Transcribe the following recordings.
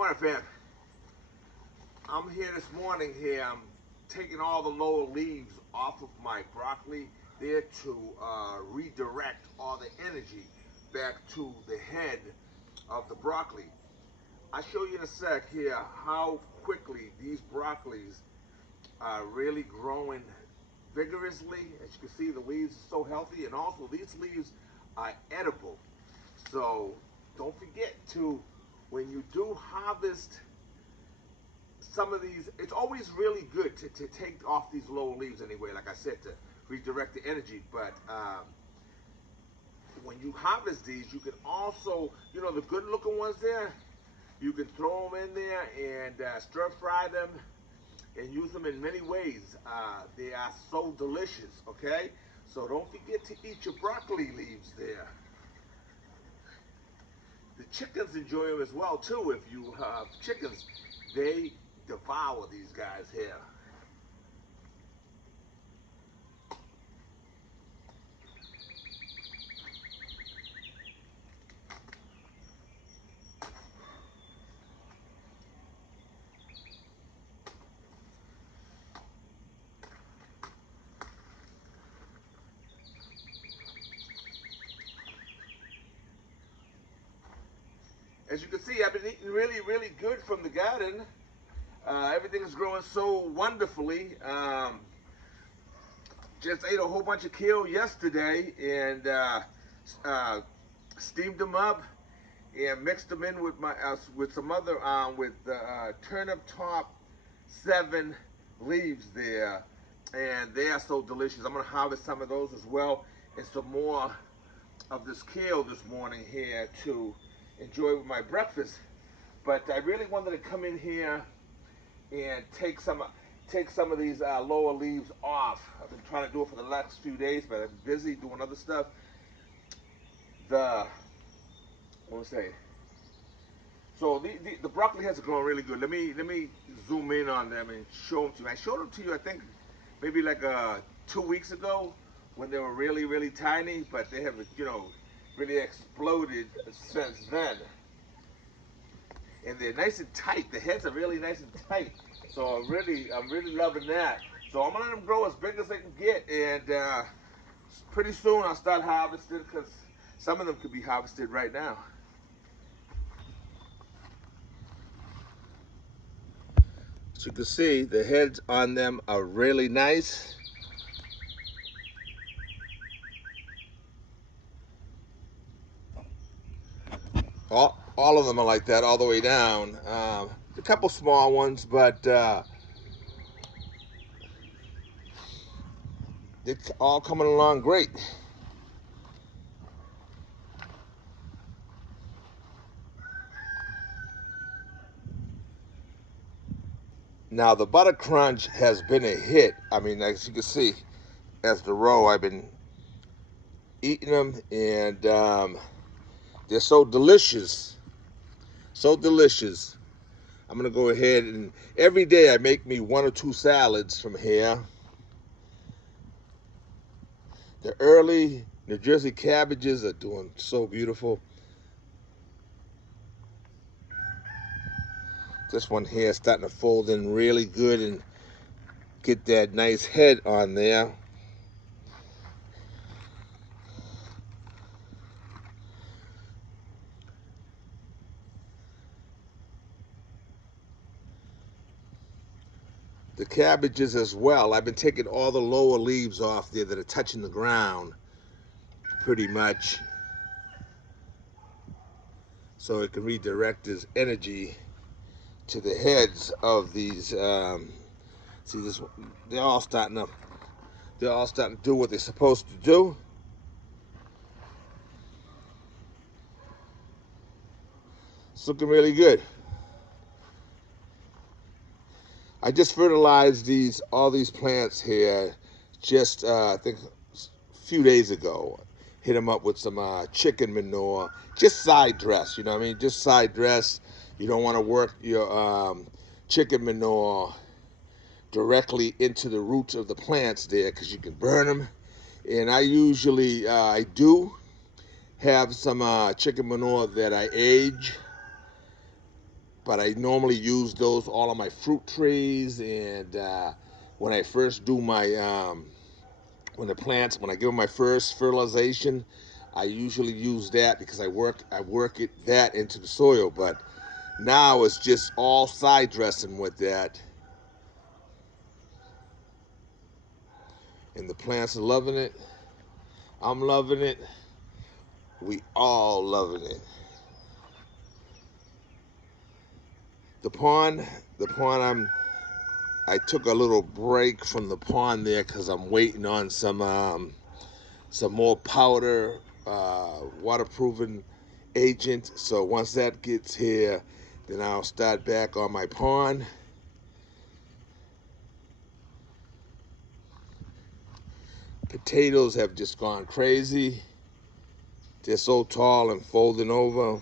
morning, fam. I'm here this morning here. I'm taking all the lower leaves off of my broccoli there to redirect all the energy back to the head of the broccoli. I'll show you in a sec here how quickly these broccolis are really growing vigorously. As you can see, the leaves are so healthy, and also these leaves are edible. So don't forget to, when you do harvest some of these, it's always really good to take off these lower leaves anyway, like I said, to redirect the energy. But when you harvest these, you can also, you know, the good looking ones there, you can throw them in there and stir fry them and use them in many ways. They are so delicious, okay? So don't forget to eat your broccoli leaves there. The chickens enjoy them as well too. If you have chickens, they devour these guys here. As you can see, I've been eating really, really good from the garden. Everything is growing so wonderfully. Just ate a whole bunch of kale yesterday and steamed them up and mixed them in with my with some other turnip top 7 leaves there, and they are so delicious. I'm gonna harvest some of those as well, and some more of this kale this morning here to enjoy with my breakfast. But I really wanted to come in here and take some of these lower leaves off. I've been trying to do it for the last few days, but I've been busy doing other stuff. So the broccoli heads are growing really good. Let me zoom in on them and show them to you. I showed them to you, I think, maybe like 2 weeks ago when they were really, really tiny, but they have, you know, really exploded since then. And they're nice and tight. The heads are really nice and tight. So I'm really loving that. So I'm gonna let them grow as big as they can get, and pretty soon I'll start harvesting, because some of them could be harvested right now. As you can see, the heads on them are really nice. All of them are like that all the way down. A couple small ones, but it's all coming along great. Now the butter crunch has been a hit. I mean, as you can see, as the row, I've been eating them, and they're so delicious. So delicious. I'm gonna go ahead and every day I make me 1 or 2 salads from here. The early New Jersey cabbages are doing so beautiful. This one here is starting to fold in really good and get that nice head on there. The cabbages as well, I've been taking all the lower leaves off there that are touching the ground pretty much, so it can redirect this energy to the heads of these. See this? They're all starting to do what they're supposed to do. It's looking really good. I just fertilized all these plants here just I think a few days ago. Hit them up with some chicken manure, just side dress, you know what I mean? Just side dress. You don't want to work your chicken manure directly into the roots of the plants there, because you can burn them. And I usually, I do have some chicken manure that I age, but I normally use those all on my fruit trees, and when I first do my when I give them my first fertilization, I usually use that because I work that into the soil. But now it's just all side dressing with that, and the plants are loving it. I'm loving it. We all loving it. The pond, I took a little break from the pond there because I'm waiting on some more powder, waterproofing agent. So once that gets here, then I'll start back on my pond. Potatoes have just gone crazy. They're so tall and folding over.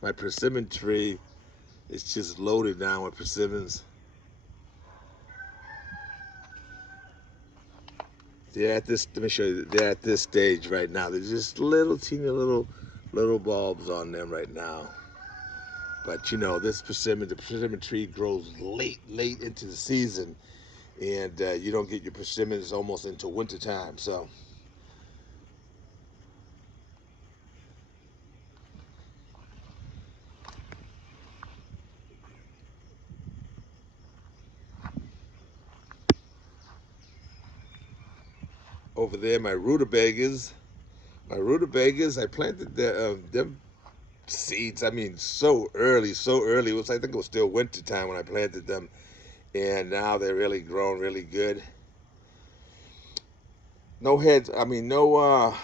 My persimmon tree is just loaded down with persimmons. They're at this, let me show you, they're at this stage right now. They're just little teeny little bulbs on them right now. But you know, the persimmon tree grows late into the season, and you don't get your persimmons almost into winter time. So over there, my rutabagas, I planted them seeds. I mean, so early, so early. It was, I think it was still winter time when I planted them, and now they're really grown really good. No heads. I mean, no.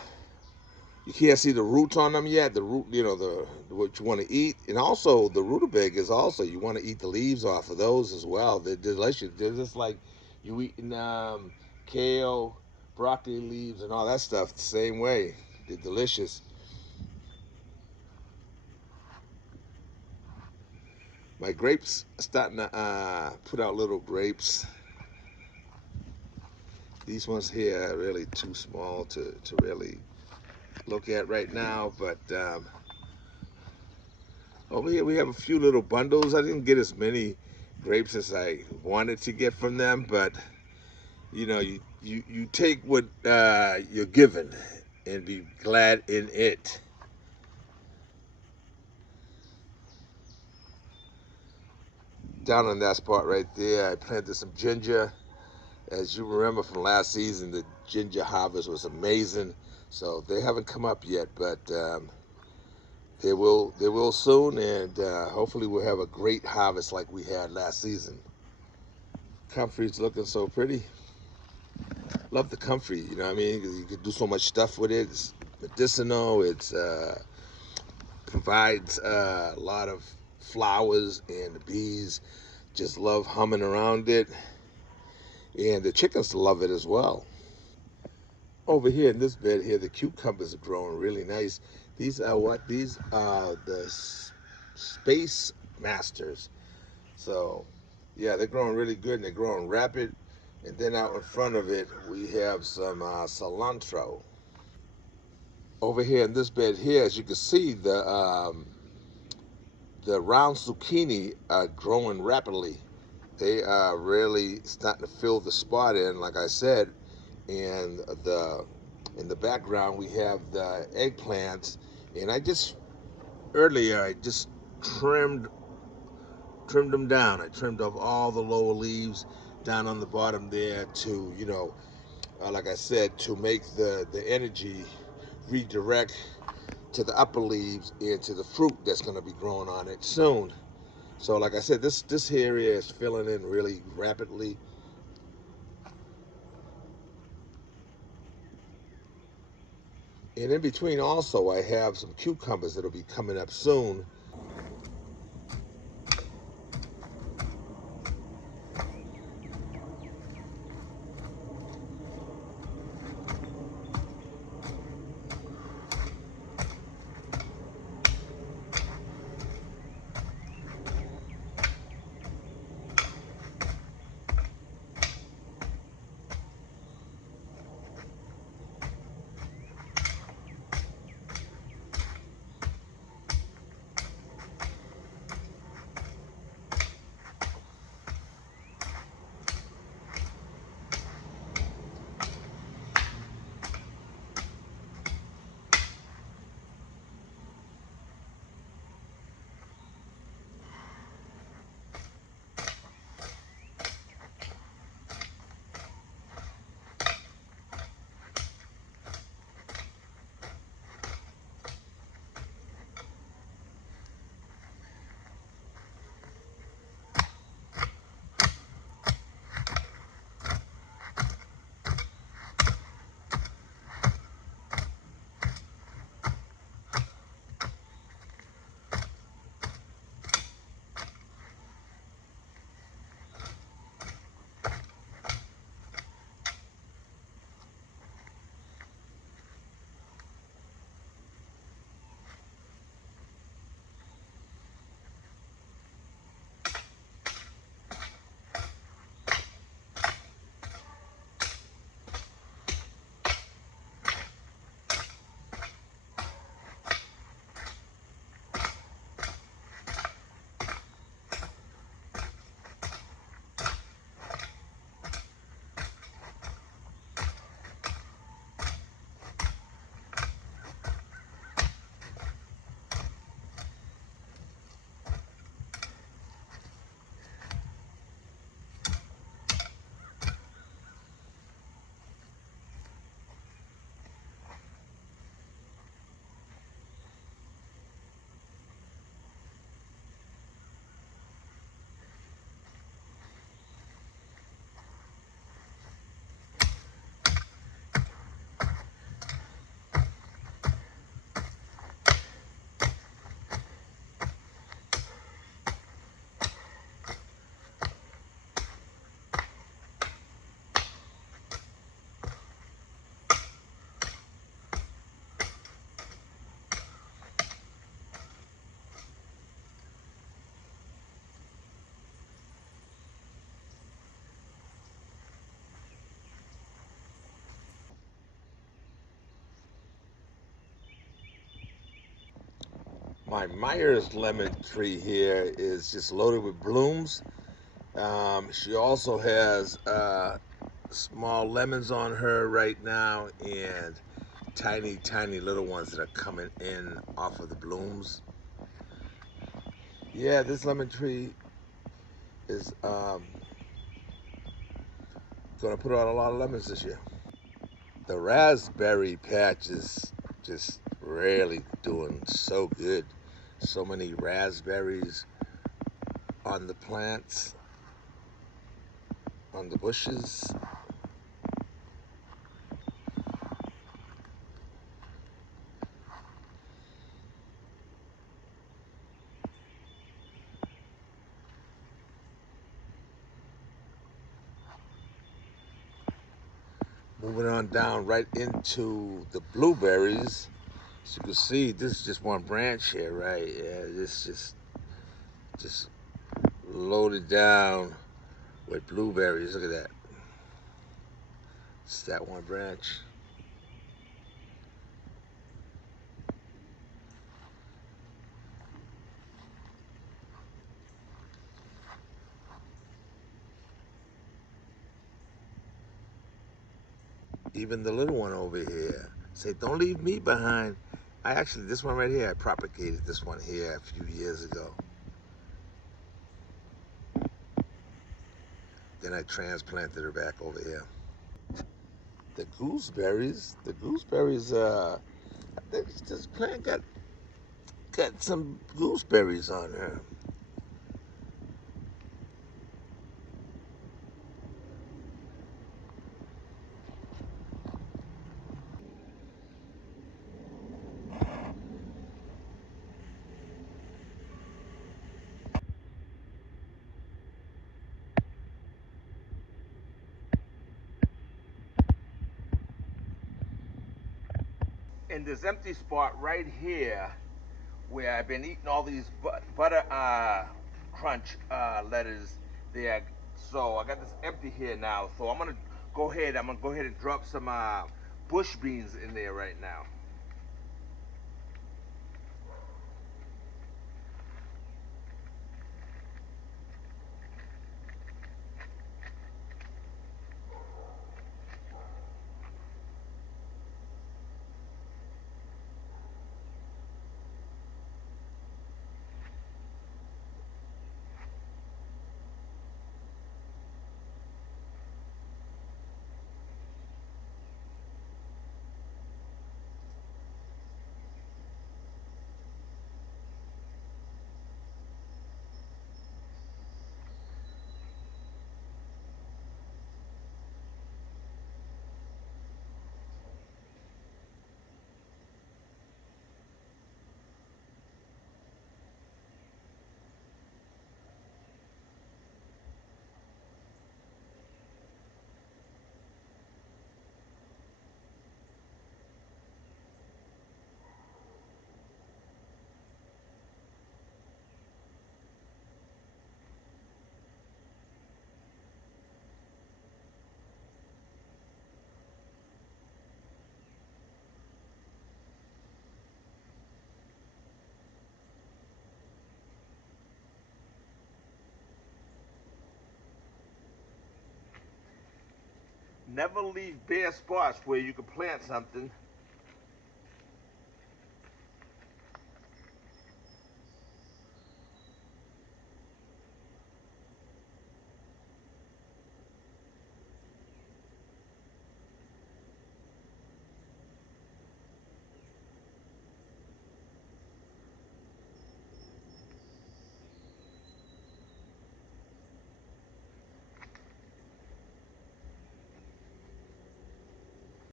You can't see the roots on them yet. The root, you know, the what you want to eat, and also the rutabagas. Also, you want to eat the leaves off of those as well. They're delicious. They're just like you eating kale, broccoli leaves, and all that stuff. The same way. They're delicious. My grapes are starting to put out little grapes. These ones here are really too small to really look at right now, but over here we have a few little bundles. I didn't get as many grapes as I wanted to get from them, but you know, you take what you're given and be glad in it. Down on that spot right there, I planted some ginger. As you remember from last season, the ginger harvest was amazing. So they haven't come up yet, but they will. They will soon, and hopefully we'll have a great harvest like we had last season. Comfrey's looking so pretty. Love the comfrey. You know what I mean? You can do so much stuff with it. It's medicinal. It's provides a lot of flowers, and the bees just love humming around it, and the chickens love it as well. Over here in this bed here, the cucumbers are growing really nice. These are what? These are the Space Masters. So, yeah, they're growing really good and they're growing rapid. And then out in front of it, we have some cilantro. Over here in this bed here, as you can see, the round zucchini are growing rapidly. They are really starting to fill the spot in, like I said. And in the background, we have the eggplants. And earlier, I just trimmed them down. I trimmed off all the lower leaves down on the bottom there to, you know, like I said, to make the energy redirect to the upper leaves and to the fruit that's going to be growing on it soon. So like I said, this area is filling in really rapidly. And in between also, I have some cucumbers that'll be coming up soon. My Myers lemon tree here is just loaded with blooms. She also has small lemons on her right now, and tiny, tiny little ones that are coming in off of the blooms. Yeah, this lemon tree is gonna put out a lot of lemons this year. The raspberry patch is just really doing so good. So many raspberries on the plants, on the bushes. Moving on down right into the blueberries. As you can see, this is just one branch here, right? Yeah, this just loaded down with blueberries. Look at that. It's that one branch. Even the little one over here. Say, don't leave me behind. This one right here, I propagated this one here a few years ago. Then I transplanted her back over here. The gooseberries, I think this plant got some gooseberries on her. In this empty spot right here, where I've been eating all these butter crunch lettuce there. So I got this empty here now. So I'm gonna go ahead and drop some bush beans in there right now. Never leave bare spots where you can plant something